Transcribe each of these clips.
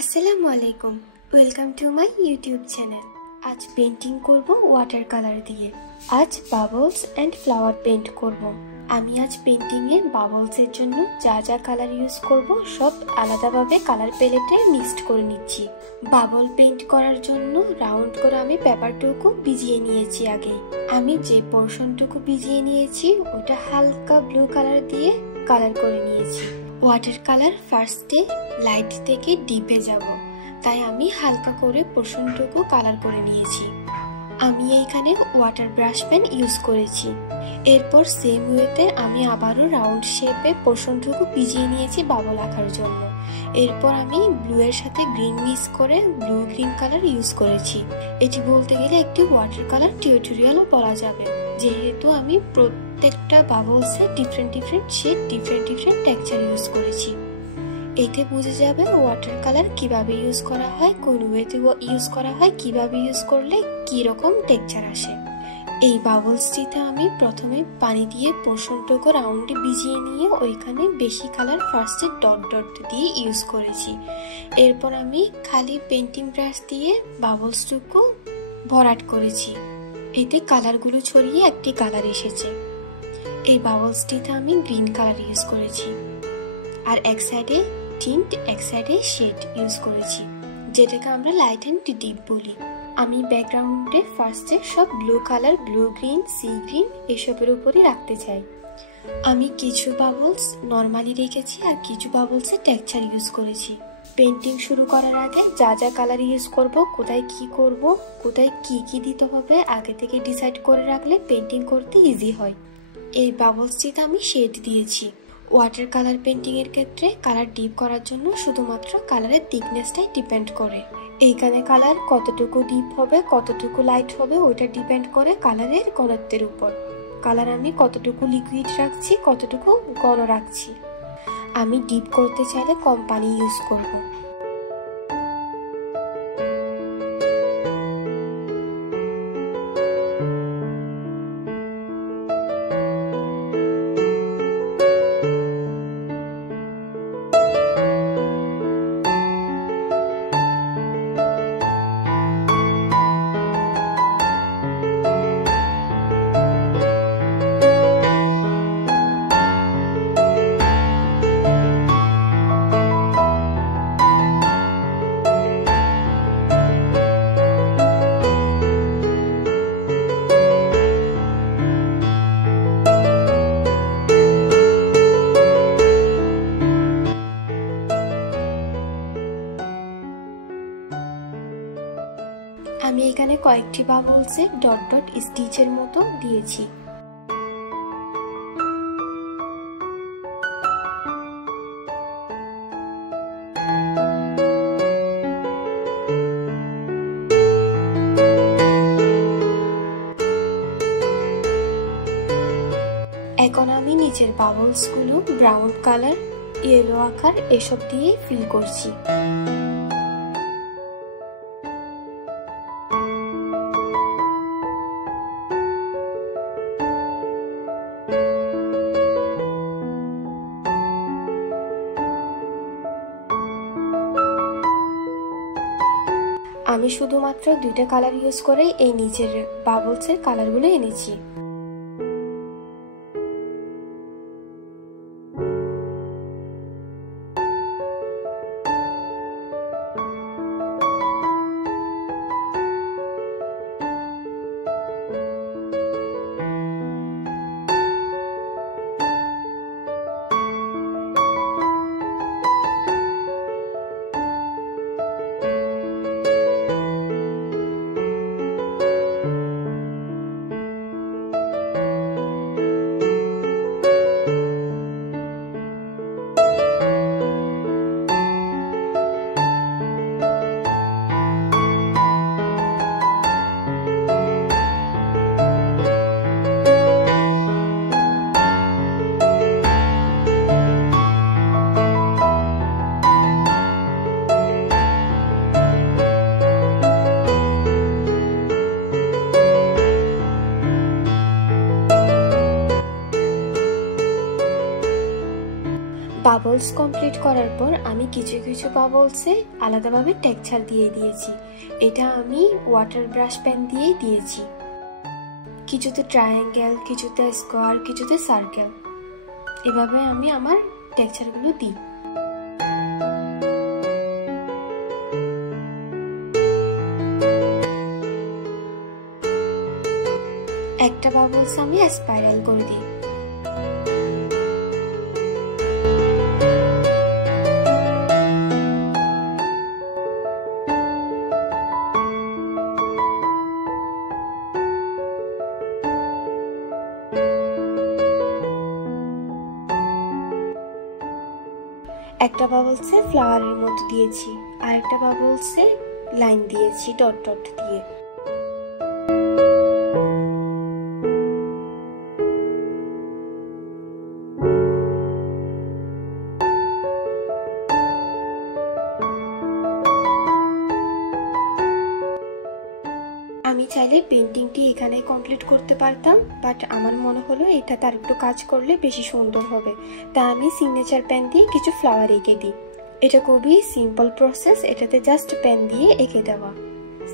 আসসালামু আলাইকুম, welcome to my YouTube channel. আজ পেন্টিং করব ওয়াটার কালার দিয়ে। আজ বাবলস অ্যান্ড ফ্লাওয়ার পেন্ট করব। আমি আজ পেন্টিংয়ে বাবলসের জন্য যা যা কালার ইউজ করব সব আলাদাভাবে কালার প্যালেটে মিক্সড করে নিচ্ছি। বাবল পেন্ট করার জন্য রাউন্ড করে আমি পেপারটুকু ভিজিয়ে নিয়েছি আগে। আমি যে পোর্শনটুকু ভিজিয়ে নিয়েছি ওটা হালকা ব্লু কালার দিয়ে কালার করে নিয়েছি। ওয়াটার কালার ফার্স্টে লাইট থেকে ডিপে যাব, তাই আমি হালকা করে পোর্শনটুকু কালার করে নিয়েছি। আমি এইখানে ওয়াটার ব্রাশ পেন ইউজ করেছি। এরপর সেম ওয়েতে আমি আবারও রাউন্ড শেপে পোর্শনটুকু ভিজিয়ে নিয়েছি বাবল আঁকার জন্য। এরপর আমি ব্লু এর সাথে গ্রিন মিক্স করে ব্লু গ্রিন কালার ইউজ করেছি। এটি বলতে গেলে একটি ওয়াটার কালার টিউটোরিয়ালও বলা যাবে, যেহেতু আমি প্রত্যেকটা বাবলসে different shade different texture use করেছি। এতে বোঝা যাবে ওয়াটার কালার কিভাবে ইউজ করা হয়, কোন ওয়েতে ইউজ করা হয়, কিভাবে ইউজ করলে কি রকম টেক্সচার আসে। এই বাবলসটিতে আমি প্রথমে পানি দিয়ে পোর্শনটুকু রাউন্ডে ভিজিয়ে নিয়ে ওইখানে বেশি কালার ফার্স্টে ডট দিয়ে ইউজ করেছি। এরপর আমি খালি পেন্টিং ব্রাশ দিয়ে বাবলসটুকু ভরাট করেছি। এতে কালারগুলো ছড়িয়ে একটি কালার এসেছে। এই বাবলসটিতে আমি গ্রিন কালার ইউজ করেছি, আর এক সাইডে টিন্ট এক সাইডে শেড ইউজ করেছি, যেটাকে আমরা লাইট অ্যান্ড ডিপ বলি। আমি ব্যাকগ্রাউন্ডে ফার্স্টে সব blue colour, blue green, sea green এসবের উপরই রাখতে চাই। আমি কিছু বাবলস নর্মালি রেখেছি আর কিছু বাবলসে টেক্সচার ইউজ করেছি। পেন্টিং শুরু করার আগে যা যা কালার ইউজ করব, কোথায় কি করব, কোথায় কি দিতে হবে আগে থেকে ডিসাইড করে রাখলে পেন্টিং করতে ইজি হয়। এই বাবলসটিতে আমি শেড দিয়েছি। ওয়াটার কালার পেন্টিং এর ক্ষেত্রে কালার ডিপ করার জন্য শুধুমাত্র কালারের থিকনেসটাই ডিপেন্ড করে। এইখানে কালার কতটুকু ডিপ হবে, কতটুকু লাইট হবে ওটা ডিপেন্ড করে কালারের ঘনত্বের উপর। কালার আমি কতটুকু লিকুইড রাখছি, কতটুকু ঘন রাখছি। আমি ডিপ করতে চাইলে কম পানি ইউজ করব। আমি এখানে কয়েকটি বাবলসে ডট স্টিচের মতো দিয়েছি। এখন আমি নিচের বাবলসগুলো ব্রাউন কালার, ইয়েলো আকার এসব দিয়ে ফিল করছি। আমি শুধুমাত্র দুইটা কালার ইউজ করে এই নিচের বাবলসের কালারগুলো এনেছি। বাবলস কমপ্লিট করার পর আমি কিছু কিছু বাবলসে আলাদাভাবে টেক্সচার দিয়ে দিয়েছি। এটা আমি ওয়াটার ব্রাশ পেন দিয়েই দিয়েছি। কিছুতে ট্রায়াঙ্গেল, কিছুতে স্কোয়ার, কিছুতে সার্কেল, এভাবে আমি আমার টেক্সচারগুলো দিই। একটা বাবলস আমি স্পাইরাল করে দিই। একটা বাবলসে ফ্লাওয়ারের মতো দিয়েছি, আর একটা বাবলসে লাইন দিয়েছি ডট ডট দিয়ে। আমি চাইলে পেন্টিংটি এখানে কমপ্লিট করতে পারতাম, বাট আমার মনে হলো এটা তার একটু কাজ করলে বেশি সুন্দর হবে, তা আমি সিগনেচার পেন দিয়ে কিছু ফ্লাওয়ার এঁকে দিই। এটা খুবই সিম্পল প্রসেস, এটাতে জাস্ট পেন দিয়ে এঁকে দেওয়া।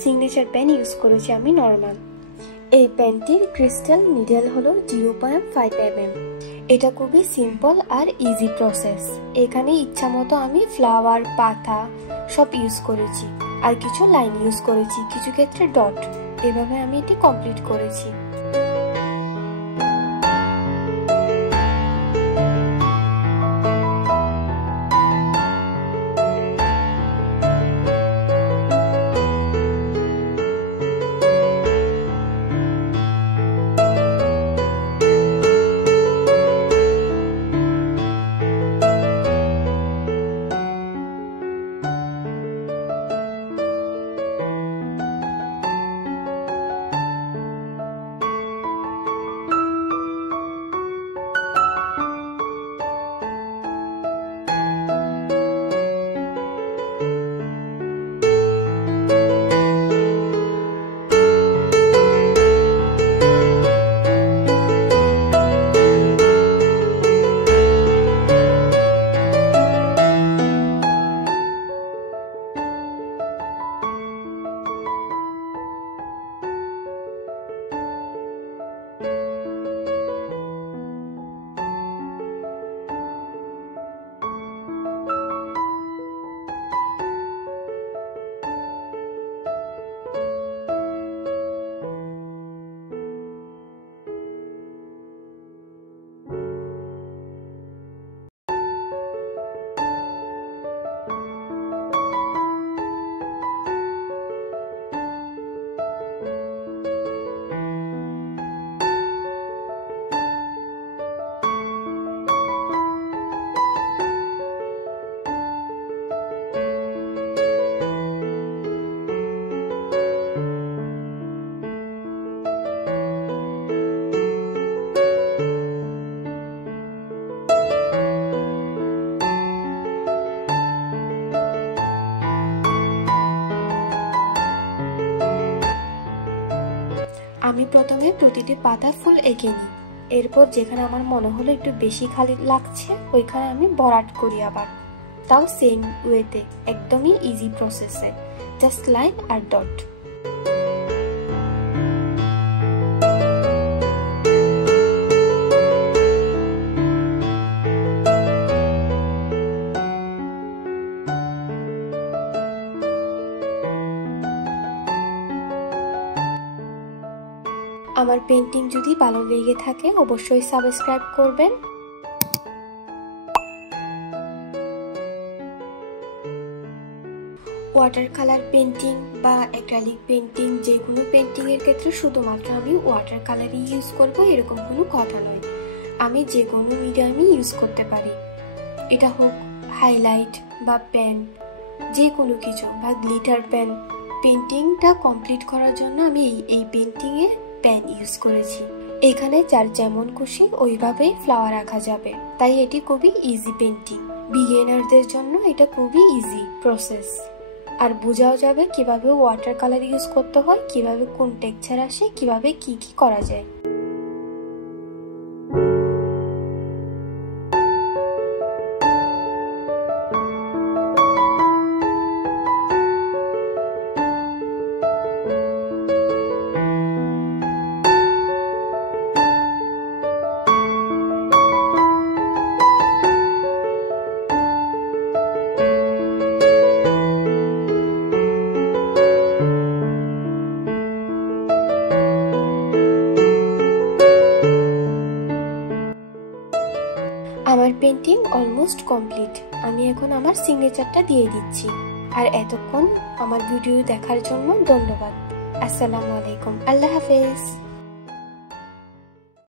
সিগনেচার পেন ইউজ করেছি আমি নর্মাল। এই পেনটির ক্রিস্টাল নিডেল হলো 0.5 mm। এটা খুবই সিম্পল আর ইজি প্রসেস। এখানে ইচ্ছা মতো আমি ফ্লাওয়ার, পাতা সব ইউজ করেছি, আর কিছু লাইন ইউজ করেছি, কিছু ক্ষেত্রে ডট। এভাবে আমি এটি কমপ্লিট করেছি। আমি প্রথমে প্রতিটি পাতা ফুল এঁকে নিই, এরপর যেখানে আমার মনে হলো একটু বেশি খালি লাগছে ওইখানে আমি ভরাট করি আবার, তাও সেম ওয়েতে, একদমই ইজি প্রসেসে, জাস্ট লাইন আর ডট। আমার পেন্টিং যদি ভালো লেগে থাকে অবশ্যই সাবস্ক্রাইব করবেন। ওয়াটার কালার পেন্টিং বা অ্যাক্রিলিক পেন্টিং, যে কোনো পেন্টিং এর ক্ষেত্রে শুধুমাত্র আমি ওয়াটার কালারই ইউজ করব এরকম কোনো কথা নয়। আমি যে কোনো মিডিয়ামই ইউজ করতে পারি, এটা হোক হাইলাইট বা পেন, যে কোনো কিছু, বা গ্লিটার পেন। পেন্টিংটা কমপ্লিট করার জন্য আমি এই পেন্টিংয়ে পেন ইউজ করেছি। এখানে যার যেমন খুশি ওইভাবেই ফ্লাওয়ার আঁকা যাবে, তাই এটি খুবই ইজি পেন্টিং। বিগিনারদের জন্য এটা খুবই ইজি প্রসেস, আর বোঝাও যাবে কিভাবে ওয়াটার কালার ইউজ করতে হয়, কিভাবে কোন টেক্সচার আসে, কিভাবে কি কি করা যায়। Painting almost complete. আমি এখন আমার সিগনেচারটা দিয়ে দিচ্ছি। আর এতক্ষণ আমার ভিডিও দেখার জন্য ধন্যবাদ। আসসালামু আলাইকুম, আল্লাহ হাফেজ।